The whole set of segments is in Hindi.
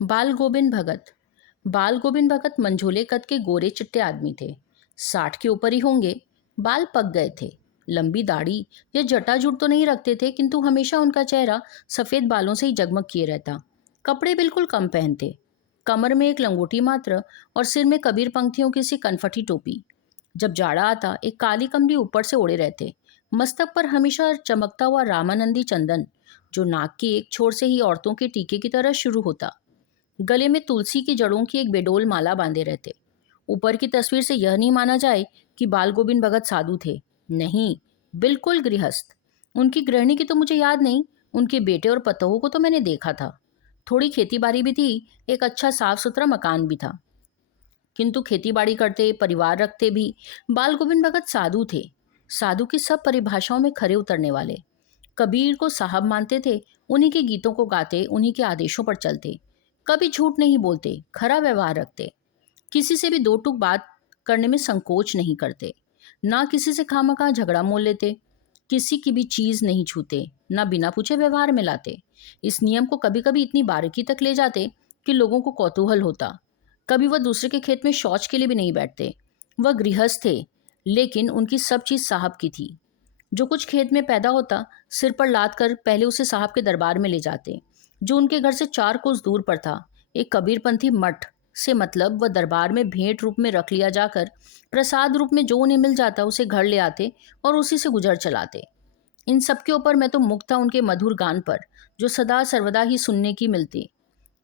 बाल गोविंद भगत। बाल गोविंद भगत मंझोले कद के गोरे चिट्टे आदमी थे। 60 के ऊपर ही होंगे। बाल पक गए थे। लंबी दाढ़ी या जटाजूट तो नहीं रखते थे, किंतु हमेशा उनका चेहरा सफेद बालों से ही जगमग किए रहता। कपड़े बिल्कुल कम पहनते। कमर में एक लंगोटी मात्र और सिर में कबीर पंक्तियों की सी कनफटी टोपी। जब जाड़ा आता एक काली कमली ऊपर से ओढ़े रहते। मस्तक पर हमेशा चमकता हुआ रामानंदी चंदन, जो नाक के एक छोर से ही औरतों के टीके की तरह शुरू होता। गले में तुलसी की जड़ों की एक बेडोल माला बांधे रहते। ऊपर की तस्वीर से यह नहीं माना जाए कि बाल गोविंद भगत साधु थे। नहीं, बिल्कुल गृहस्थ। उनकी गृहिणी की तो मुझे याद नहीं, उनके बेटे और पतोहू को तो मैंने देखा था। थोड़ी खेती बाड़ी भी थी, एक अच्छा साफ सुथरा मकान भी था। किंतु खेती बाड़ी करते, परिवार रखते भी बाल गोविंद भगत साधु थे। साधु की सब परिभाषाओं में खरे उतरने वाले। कबीर को साहब मानते थे, उन्हीं के गीतों को गाते, उन्हीं के आदेशों पर चलते। कभी झूठ नहीं बोलते, खरा व्यवहार रखते। किसी से भी दो टूक बात करने में संकोच नहीं करते। ना किसी से खामखा झगड़ा मोल लेते। किसी की भी चीज नहीं छूते, ना बिना पूछे व्यवहार में लाते। इस नियम को कभी कभी इतनी बारीकी तक ले जाते कि लोगों को कौतूहल होता। कभी वह दूसरे के खेत में शौच के लिए भी नहीं बैठते। वह गृहस्थ थे, लेकिन उनकी सब चीज साहब की थी। जो कुछ खेत में पैदा होता, सिर पर लाद कर पहले उसे साहब के दरबार में ले जाते, जो उनके घर से 4 कोस दूर पर था। एक कबीरपंथी मठ से मतलब वह दरबार में भेंट रूप में रख लिया जाकर प्रसाद रूप में जो उन्हें मिल जाता उसे घर ले आते और उसी से गुजर चलाते। इन सब के ऊपर मैं तो मुक्त था उनके मधुर गान पर, जो सदा सर्वदा ही सुनने की मिलती।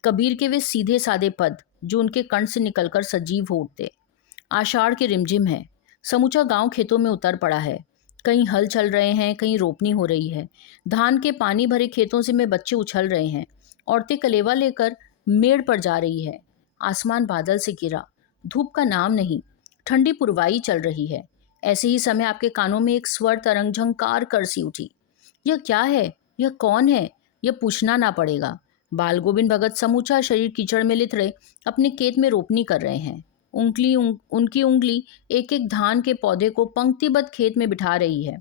कबीर के वे सीधे सादे पद जो उनके कंठ से निकलकर सजीव हो उठते। आषाढ़ के रिमझिम है। समूचा गांव खेतों में उतर पड़ा है। कहीं हल चल रहे हैं, कहीं रोपनी हो रही है। धान के पानी भरे खेतों से में बच्चे उछल रहे हैं। औरतें कलेवा लेकर मेड़ पर जा रही है। आसमान बादल से घिरा। धूप का नाम नहीं। ठंडी पुरवाई चल रही है। ऐसे ही समय आपके कानों में एक स्वर तरंग झंकार कर सी उठी। यह क्या है? यह कौन है? यह पूछना ना पड़ेगा। बाल गोविंद भगत समूचा शरीर कीचड़ में लिथड़े अपने खेत में रोपनी कर रहे हैं। उनकी उंगली एक एक धान के पौधे को पंक्तिबद्ध खेत में बिठा रही है।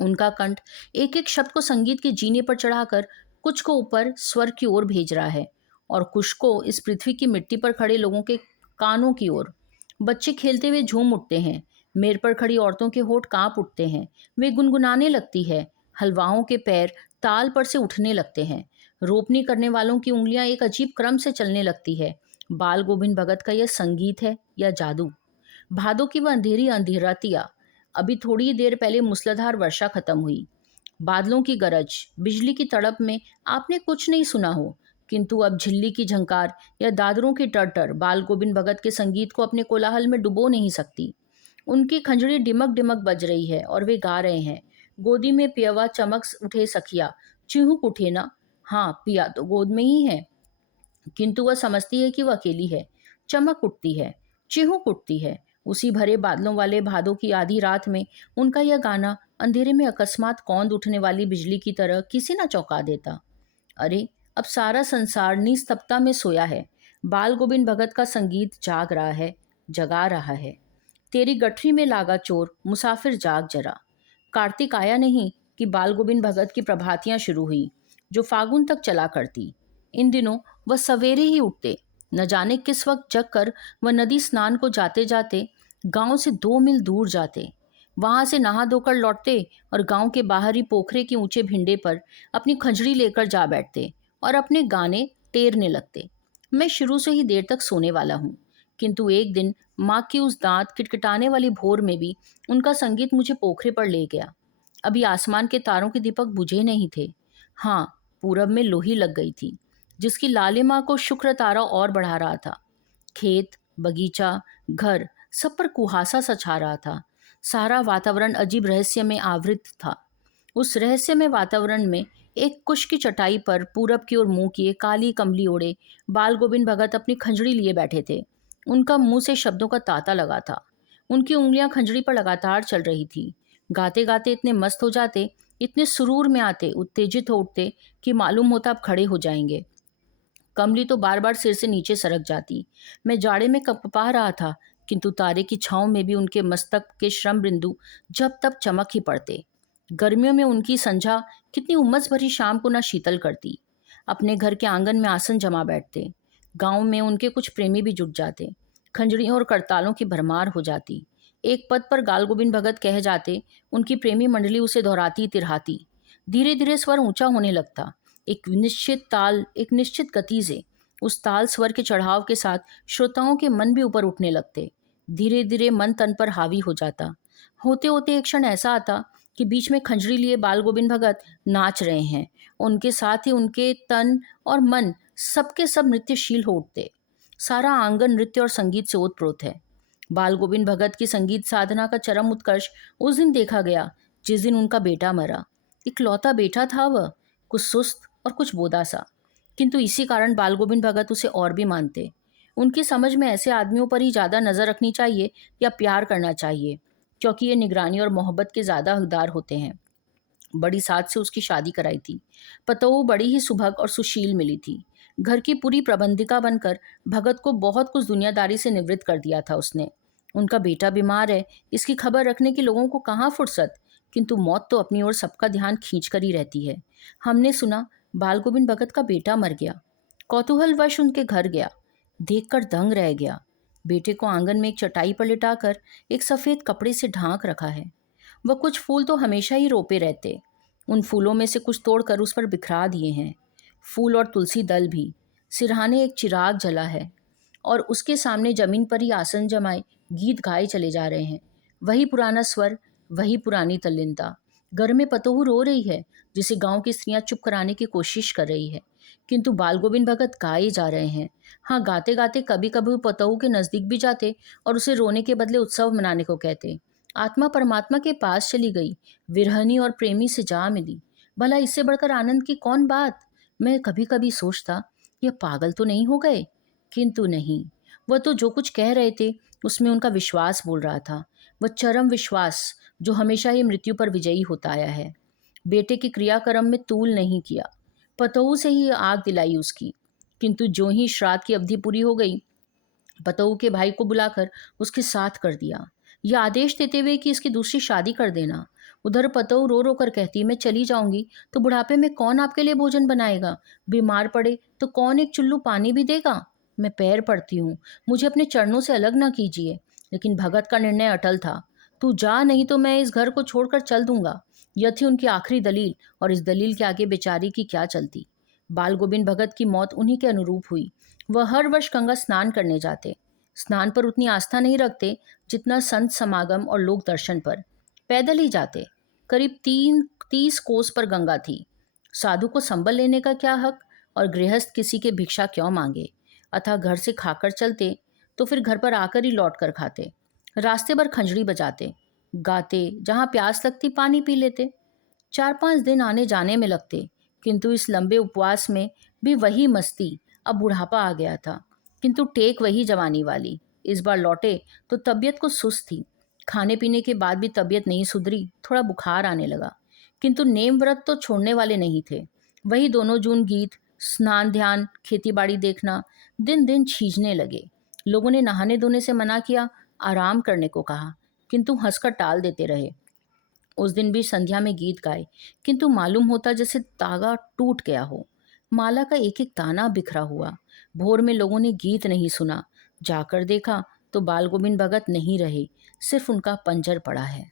उनका कंठ एक एक शब्द को संगीत के जीने पर चढ़ाकर कुछ को ऊपर स्वर की ओर भेज रहा है और कुछ को इस पृथ्वी की मिट्टी पर खड़े लोगों के कानों की ओर। बच्चे खेलते हुए झूम उठते हैं। मेड़ पर खड़ी औरतों के होठ कांप उठते हैं। वे गुनगुनाने लगती है। हलवाओं के पैर ताल पर से उठने लगते हैं। रोपनी करने वालों की उंगलियां एक अजीब क्रम से चलने लगती है। बाल गोविंद भगत का यह संगीत है या जादू? भादों की वह अंधेरी अंधेरातिया। अभी थोड़ी ही देर पहले मूसलाधार वर्षा खत्म हुई। बादलों की गरज, बिजली की तड़प में आपने कुछ नहीं सुना हो, किंतु अब झिल्ली की झंकार या दादरों की टरटर बाल गोविंद भगत के संगीत को अपने कोलाहल में डुबो नहीं सकती। उनकी खंजड़ी डिमक डिमक बज रही है और वे गा रहे हैं। गोदी में पियवा चमक उठे सखिया, चिहुक उठे ना। हाँ, पिया तो गोद में ही है, किंतु वह समझती है कि वह अकेली है। चमक उठती है, चिहुक उठती है। उसी भरे बादलों वाले भादों की आधी रात में उनका यह गाना अंधेरे में अकस्मात कौंद उठने वाली बिजली की तरह किसी ना चौंका देता। अरे, अब सारा संसार निस्तब्धता में सोया है। बाल गोविंद भगत का संगीत जाग रहा है, जगा रहा है। तेरी गठरी में लागा चोर, मुसाफिर जाग जरा। कार्तिक आया नहीं कि बाल गोविंद भगत की प्रभातियां शुरू हुई, जो फागुन तक चला करती। इन दिनों वह सवेरे ही उठते। न जाने किस वक्त जग कर वह नदी स्नान को जाते जाते गांव से 2 मील दूर जाते। वहां से नहा धोकर लौटते और गांव के बाहरी पोखरे के ऊंचे भिंडे पर अपनी खंजरी लेकर जा बैठते और अपने गाने टेरने लगते। मैं शुरू से ही देर तक सोने वाला हूँ, किंतु एक दिन माँ की उस दांत किटकिटाने वाली भोर में भी उनका संगीत मुझे पोखरे पर ले गया। अभी आसमान के तारों के दीपक बुझे नहीं थे। हाँ, पूरब में लोही लग गई थी, जिसकी लालिमा को शुक्र तारा और बढ़ा रहा था। खेत, बगीचा, घर सब पर कुहासा सा छा रहा था। सारा वातावरण अजीब रहस्य में आवृत था। उस रहस्यमय वातावरण में एक कुश की चटाई पर पूरब की ओर मुंह किए काली कमली ओढ़े बाल गोविंद भगत अपनी खंजड़ी लिए बैठे थे। उनका मुंह से शब्दों का तांता लगा था। उनकी उंगलियां खंजड़ी पर लगातार चल रही थी। गाते गाते इतने मस्त हो जाते, इतने सुरूर में आते, उत्तेजित हो उठते कि मालूम होता अब खड़े हो जाएंगे। कमली तो बार बार सिर से नीचे सरक जाती। मैं जाड़े में कँपा रहा था, किंतु तारे की छांव में भी उनके मस्तक के श्रम बिंदु जब तब चमक ही पड़ते। गर्मियों में उनकी संझा कितनी उमस भरी शाम को न शीतल करती। अपने घर के आंगन में आसन जमा बैठते। गांव में उनके कुछ प्रेमी भी जुट जाते। खंजड़ियों और करतालों की भरमार हो जाती। एक पद पर गाल गोविंद भगत कह जाते, उनकी प्रेमी मंडली उसे दोहराती तिरहाती। धीरे धीरे स्वर ऊंचा होने लगता, एक निश्चित ताल, एक निश्चित गति से। उस ताल स्वर के चढ़ाव के साथ श्रोताओं के मन भी ऊपर उठने लगते। धीरे धीरे मन तन पर हावी हो जाता। होते होते एक क्षण ऐसा आता कि बीच में खंजरी लिए बाल गोविंद भगत नाच रहे हैं। उनके साथ ही उनके तन और मन सबके सब नृत्यशील हो उठते। सारा आंगन नृत्य और संगीत से ओतप्रोत है। बाल गोविंद भगत की संगीत साधना का चरम उत्कर्ष उस दिन देखा गया जिस दिन उनका बेटा मरा। इकलौता बेटा था वह, कुछ सुस्त और कुछ बोदा सा, किंतु इसी कारण बाल गोविंद भगत उसे और भी मानते। उनकी समझ में ऐसे आदमियों पर ही ज़्यादा नज़र रखनी चाहिए या प्यार करना चाहिए, क्योंकि ये निगरानी और मोहब्बत के ज़्यादा हकदार होते हैं। बड़ी साथ से उसकी शादी कराई थी। पतोहू बड़ी ही सुभग और सुशील मिली थी। घर की पूरी प्रबंधिका बनकर भगत को बहुत कुछ दुनियादारी से निवृत्त कर दिया था उसने। उनका बेटा बीमार है, इसकी खबर रखने की लोगों को कहाँ फुर्सत, किंतु मौत तो अपनी ओर सबका ध्यान खींच कर ही रहती है। हमने सुना बाल गोविंद भगत का बेटा मर गया। कौतूहलवश उनके घर गया, देखकर दंग रह गया। बेटे को आंगन में एक चटाई पर लिटाकर एक सफ़ेद कपड़े से ढांक रखा है। वह कुछ फूल तो हमेशा ही रोपे रहते, उन फूलों में से कुछ तोड़कर उस पर बिखरा दिए हैं। फूल और तुलसी दल भी। सिरहाने एक चिराग जला है और उसके सामने जमीन पर ही आसन जमाए गीत गाए चले जा रहे हैं। वही पुराना स्वर, वही पुरानी तल्लीनता। घर में पतोहू रो रही है, जिसे गांव की स्त्रियां चुप कराने की कोशिश कर रही है, किंतु बाल गोविंद भगत गाए जा रहे हैं। हाँ, गाते गाते कभी कभी वो पतोहू के नज़दीक भी जाते और उसे रोने के बदले उत्सव मनाने को कहते। आत्मा परमात्मा के पास चली गई, विरहनी और प्रेमी से जा मिली। भला इससे बढ़कर आनंद की कौन बात। मैं कभी कभी सोचता, ये पागल तो नहीं हो गए, किंतु नहीं। वह तो जो कुछ कह रहे थे उसमें उनका विश्वास बोल रहा था, वह चरम विश्वास जो हमेशा ही मृत्यु पर विजयी होता आया है। बेटे के क्रियाक्रम में तूल नहीं किया, पतोहू से ही आग दिलाई उसकी, किंतु जो ही श्राद्ध की अवधि पूरी हो गई, पतोहू के भाई को बुलाकर उसके साथ कर दिया, यह आदेश देते हुए कि इसकी दूसरी शादी कर देना। उधर पतोहू रो रो कर कहती, मैं चली जाऊंगी तो बुढ़ापे में कौन आपके लिए भोजन बनाएगा, बीमार पड़े तो कौन एक चुल्लू पानी भी देगा। मैं पैर पड़ती हूँ, मुझे अपने चरणों से अलग ना कीजिए। लेकिन भगत का निर्णय अटल था, तू जा, नहीं तो मैं इस घर को छोड़कर चल दूंगा। यह थी उनकी आखिरी दलील, और इस दलील के आगे बेचारी की क्या चलती। बाल गोविंद भगत की मौत उन्हीं के अनुरूप हुई। वह हर वर्ष गंगा स्नान करने जाते। स्नान पर उतनी आस्था नहीं रखते जितना संत समागम और लोक दर्शन पर। पैदल ही जाते। करीब 30 कोस पर गंगा थी। साधु को संबल लेने का क्या हक, और गृहस्थ किसी के भिक्षा क्यों मांगे। अतः घर से खाकर चलते तो फिर घर पर आकर ही लौट कर खाते। रास्ते भर खंजड़ी बजाते, गाते, जहाँ प्यास लगती पानी पी लेते। 4-5 दिन आने जाने में लगते, किंतु इस लंबे उपवास में भी वही मस्ती। अब बुढ़ापा आ गया था, किंतु टेक वही जवानी वाली। इस बार लौटे तो तबीयत कुछ सुस्त थी। खाने पीने के बाद भी तबीयत नहीं सुधरी, थोड़ा बुखार आने लगा, किंतु नेम व्रत तो छोड़ने वाले नहीं थे। वही दोनों जून गीत, स्नान, ध्यान, खेती बाड़ी देखना दिन दिन छींचने लगे। लोगों ने नहाने धोने से मना किया, आराम करने को कहा, किंतु हंसकर टाल देते रहे। उस दिन भी संध्या में गीत गाए, किंतु मालूम होता जैसे तागा टूट गया हो। माला का एक एक दाना बिखरा हुआ। भोर में लोगों ने गीत नहीं सुना। जाकर देखा तो बाल गोविंद भगत नहीं रहे, सिर्फ उनका पंजर पड़ा है।